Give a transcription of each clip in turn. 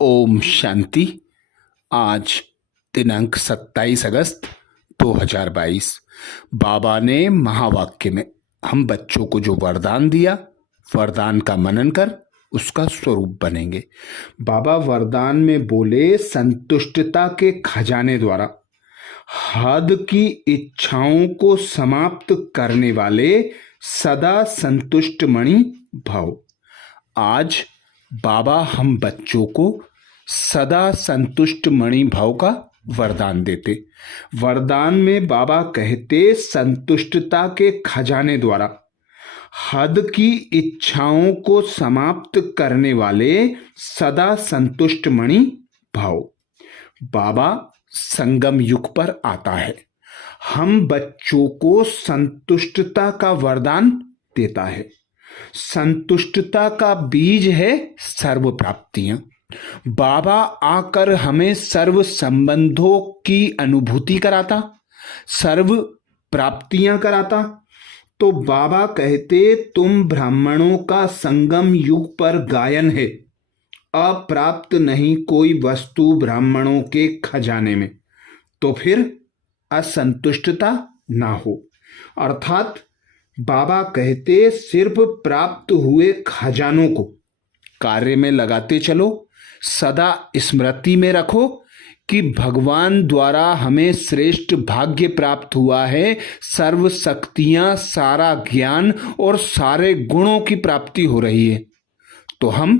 ओम शांति। आज दिनांक 27 अगस्त 2022। बाबा ने महावाक्य में हम बच्चों को जो वरदान दिया, वरदान का मनन कर उसका स्वरूप बनेंगे। बाबा वरदान में बोले, संतुष्टता के खजाने द्वारा हद की इच्छाओं को समाप्त करने वाले सदा संतुष्ट मणि भव। आज बाबा हम बच्चों को सदा संतुष्ट मणि भाव का वरदान देते। वरदान में बाबा कहते, संतुष्टता के खजाने द्वारा हद की इच्छाओं को समाप्त करने वाले सदा संतुष्ट मणि भाव। बाबा संगम युग पर आता है, हम बच्चों को संतुष्टता का वरदान देता है। संतुष्टता का बीज है सर्व प्राप्तियां। बाबा आकर हमें सर्व संबंधों की अनुभूति कराता, सर्व प्राप्तियां कराता। तो बाबा कहते, तुम ब्राह्मणों का संगम युग पर गायन है, अप्राप्त नहीं कोई वस्तु ब्राह्मणों के खजाने में, तो फिर असंतुष्टता ना हो। अर्थात बाबा कहते, सिर्फ प्राप्त हुए खजानों को कार्य में लगाते चलो, सदा स्मृति में रखो कि भगवान द्वारा हमें श्रेष्ठ भाग्य प्राप्त हुआ है। सर्व शक्तियां, सारा ज्ञान और सारे गुणों की प्राप्ति हो रही है। तो हम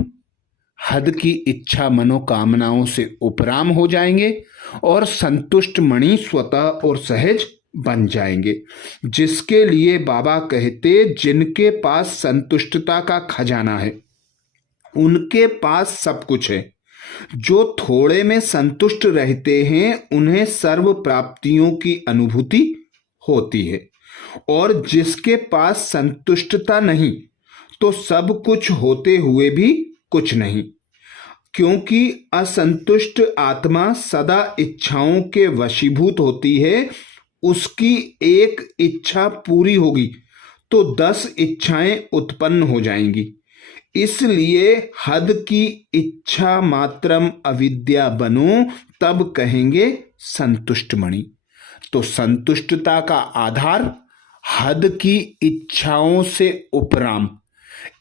हद की इच्छा मनोकामनाओं से उपराम हो जाएंगे और संतुष्ट मणि स्वतः और सहज बन जाएंगे। जिसके लिए बाबा कहते, जिनके पास संतुष्टता का खजाना है उनके पास सब कुछ है। जो थोड़े में संतुष्ट रहते हैं उन्हें सर्व प्राप्तियों की अनुभूति होती है, और जिसके पास संतुष्टता नहीं तो सब कुछ होते हुए भी कुछ नहीं। क्योंकि असंतुष्ट आत्मा सदा इच्छाओं के वशीभूत होती है। उसकी एक इच्छा पूरी होगी तो 10 इच्छाएं उत्पन्न हो जाएंगी। इसलिए हद की इच्छा मात्रम अविद्या बनो, तब कहेंगे संतुष्ट मणि। तो संतुष्टता का आधार हद की इच्छाओं से उपराम,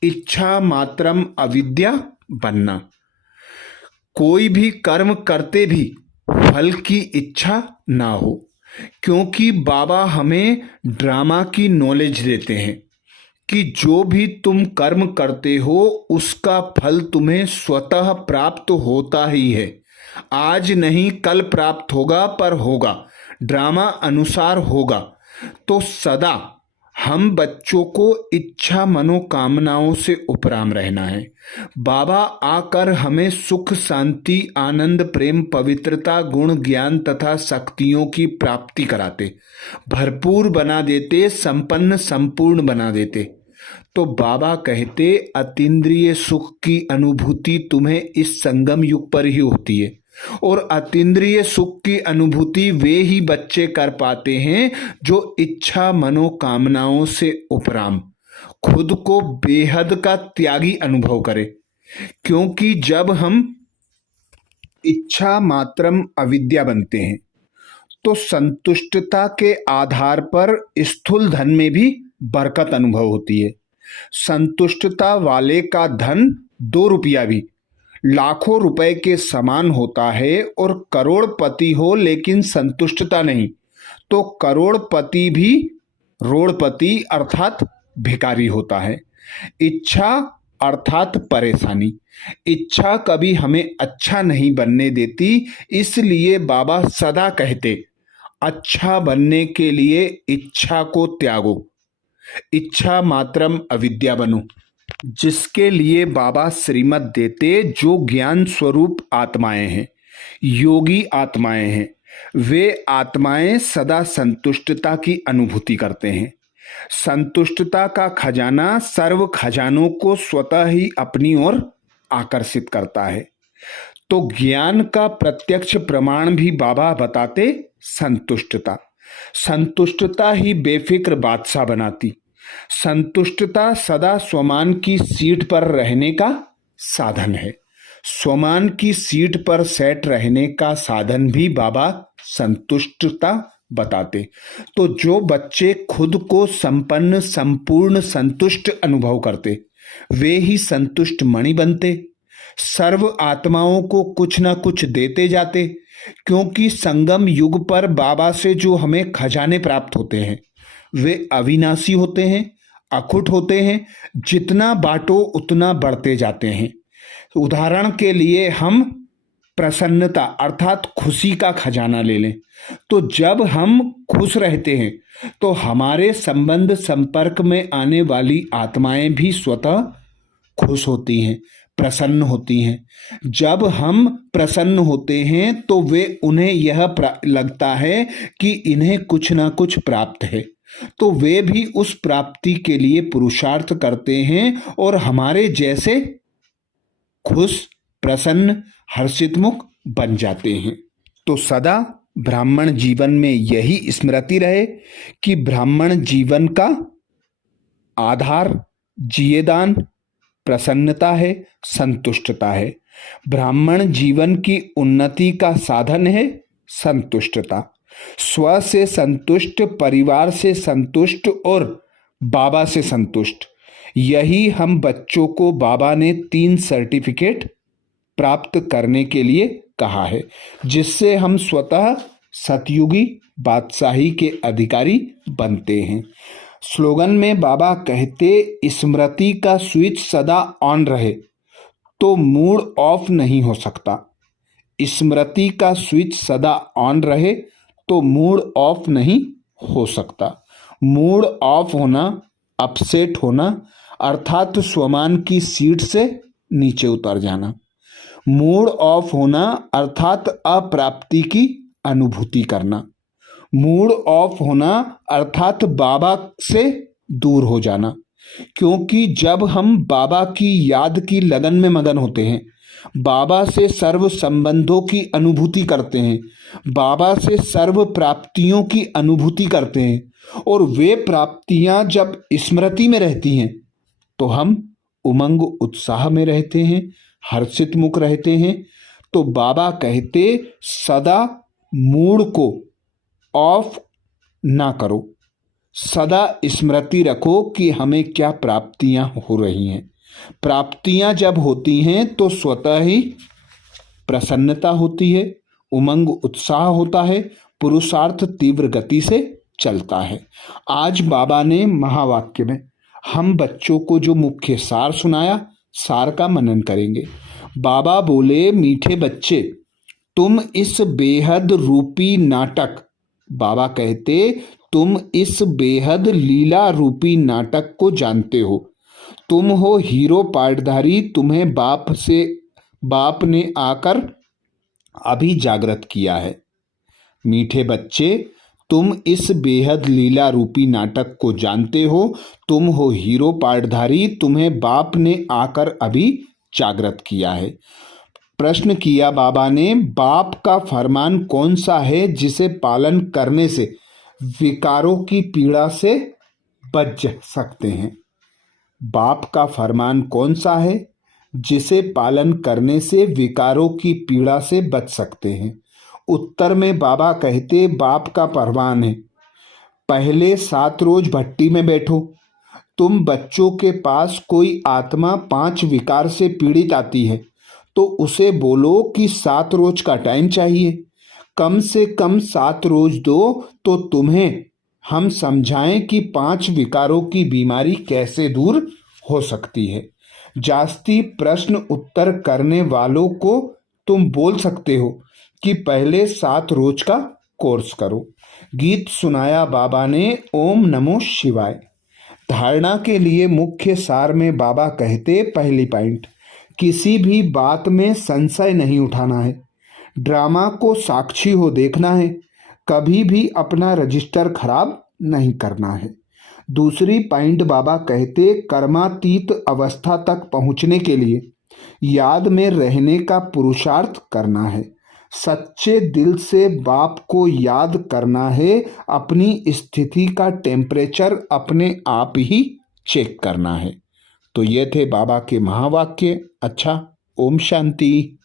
इच्छा मात्रम अविद्या बनना। कोई भी कर्म करते भी फल की इच्छा ना हो, क्योंकि बाबा हमें ड्रामा की नॉलेज देते हैं कि जो भी तुम कर्म करते हो उसका फल तुम्हें स्वतः प्राप्त होता ही है। आज नहीं कल प्राप्त होगा, पर होगा, ड्रामा अनुसार होगा। तो सदा हम बच्चों को इच्छा मनोकामनाओं से उपराम रहना है। बाबा आकर हमें सुख, शांति, आनंद, प्रेम, पवित्रता, गुण, ज्ञान तथा शक्तियों की प्राप्ति कराते, भरपूर बना देते, संपन्न संपूर्ण बना देते। तो बाबा कहते, अतीन्द्रिय सुख की अनुभूति तुम्हें इस संगम युग पर ही होती है, और अतीन्द्रिय सुख की अनुभूति वे ही बच्चे कर पाते हैं जो इच्छा मनोकामनाओं से उपराम खुद को बेहद का त्यागी अनुभव करे। क्योंकि जब हम इच्छा मात्रम अविद्या बनते हैं तो संतुष्टता के आधार पर स्थूल धन में भी बरकत अनुभव होती है। संतुष्टता वाले का धन 2 रुपया भी लाखों रुपए के समान होता है, और करोड़पति हो लेकिन संतुष्टता नहीं तो करोड़पति भी रोड़पति अर्थात भिखारी होता है। इच्छा अर्थात परेशानी, इच्छा कभी हमें अच्छा नहीं बनने देती। इसलिए बाबा सदा कहते, अच्छा बनने के लिए इच्छा को त्यागो, इच्छा मात्रम अविद्या बनो। जिसके लिए बाबा श्रीमत देते, जो ज्ञान स्वरूप आत्माएं हैं, योगी आत्माएं हैं, वे आत्माएं सदा संतुष्टता की अनुभूति करते हैं। संतुष्टता का खजाना सर्व खजानों को स्वतः ही अपनी ओर आकर्षित करता है। तो ज्ञान का प्रत्यक्ष प्रमाण भी बाबा बताते, संतुष्टता। संतुष्टता ही बेफिक्र बादशाह बनाती। संतुष्टता सदा स्वमान की सीट पर रहने का साधन है। स्वमान की सीट पर सेट रहने का साधन भी बाबा संतुष्टता बताते। तो जो बच्चे खुद को संपन्न, संपूर्ण, संतुष्ट अनुभव करते, वे ही संतुष्ट मणि बनते। सर्व आत्माओं को कुछ न कुछ देते जाते, क्योंकि संगम युग पर बाबा से जो हमें खजाने प्राप्त होते हैं वे अविनाशी होते हैं, अखुट होते हैं। जितना बांटो उतना बढ़ते जाते हैं। उदाहरण के लिए हम प्रसन्नता अर्थात खुशी का खजाना ले लें, तो जब हम खुश रहते हैं तो हमारे संबंध संपर्क में आने वाली आत्माएं भी स्वतः खुश होती हैं, प्रसन्न होती हैं। जब हम प्रसन्न होते हैं तो वे उन्हें यह लगता है कि इन्हें कुछ ना कुछ प्राप्त है, तो वे भी उस प्राप्ति के लिए पुरुषार्थ करते हैं और हमारे जैसे खुश, प्रसन्न, हर्षित मुख बन जाते हैं। तो सदा ब्राह्मण जीवन में यही स्मृति रहे कि ब्राह्मण जीवन का आधार जियेदान प्रसन्नता है, संतुष्टता है। ब्राह्मण जीवन की उन्नति का साधन है संतुष्टता। स्व से संतुष्ट, परिवार से संतुष्ट और बाबा से संतुष्ट। यही हम बच्चों को बाबा ने 3 सर्टिफिकेट प्राप्त करने के लिए कहा है, जिससे हम स्वतः सतयुगी बादशाही के अधिकारी बनते हैं। स्लोगन में बाबा कहते, स्मृति का स्विच सदा ऑन रहे तो मूड ऑफ नहीं हो सकता। स्मृति का स्विच सदा ऑन रहे तो मूड ऑफ नहीं हो सकता। मूड ऑफ होना, अपसेट होना अर्थात स्वमान की सीट से नीचे उतर जाना। मूड ऑफ होना अर्थात अप्राप्ति की अनुभूति करना। मूड ऑफ होना अर्थात बाबा से दूर हो जाना। क्योंकि जब हम बाबा की याद की लगन में मगन होते हैं, बाबा से सर्व संबंधों की अनुभूति करते हैं, बाबा से सर्व प्राप्तियों की अनुभूति करते हैं और वे प्राप्तियां जब स्मृति में रहती हैं तो हम उमंग उत्साह में रहते हैं, हर्षित मुख रहते हैं। तो बाबा कहते, सदा मूड को ऑफ ना करो, सदा स्मृति रखो कि हमें क्या प्राप्तियां हो रही हैं। प्राप्तियां जब होती हैं तो स्वतः ही प्रसन्नता होती है, उमंग उत्साह होता है, पुरुषार्थ तीव्र गति से चलता है। आज बाबा ने महावाक्य में हम बच्चों को जो मुख्य सार सुनाया, सार का मनन करेंगे। बाबा बोले, मीठे बच्चे, तुम इस बेहद रूपी नाटक, बाबा कहते, तुम इस बेहद लीला रूपी नाटक को जानते हो। तुम हो हीरो पाटधारी, तुम्हें बाप ने आकर अभी जागृत किया है। मीठे बच्चे, तुम इस बेहद लीला रूपी नाटक को जानते हो। तुम हो हीरो पाटधारी, तुम्हें बाप ने आकर अभी जागृत किया है। प्रश्न किया बाबा ने, बाप का फरमान कौन सा है जिसे पालन करने से विकारों की पीड़ा से बच सकते हैं? बाप का फरमान कौन सा है जिसे पालन करने से विकारों की पीड़ा से बच सकते हैं? उत्तर में बाबा कहते, बाप का फरमान है, पहले 7 रोज भट्टी में बैठो। तुम बच्चों के पास कोई आत्मा 5 विकार से पीड़ित आती है तो उसे बोलो कि 7 रोज का टाइम चाहिए, कम से कम 7 रोज दो तो तुम्हें हम समझाएं कि 5 विकारों की बीमारी कैसे दूर हो सकती है। जास्ती प्रश्न उत्तर करने वालों को तुम बोल सकते हो कि पहले 7 रोज का कोर्स करो। गीत सुनाया बाबा ने, ओम नमो शिवाय। धारणा के लिए मुख्य सार में बाबा कहते, पहली पॉइंट, किसी भी बात में संशय नहीं उठाना है। ड्रामा को साक्षी हो देखना है, कभी भी अपना रजिस्टर खराब नहीं करना है। दूसरी पॉइंट बाबा कहते, कर्मातीत अवस्था तक पहुंचने के लिए याद में रहने का पुरुषार्थ करना है। सच्चे दिल से बाप को याद करना है, अपनी स्थिति का टेम्परेचर अपने आप ही चेक करना है। तो ये थे बाबा के महावाक्य। अच्छा, ओम शांति।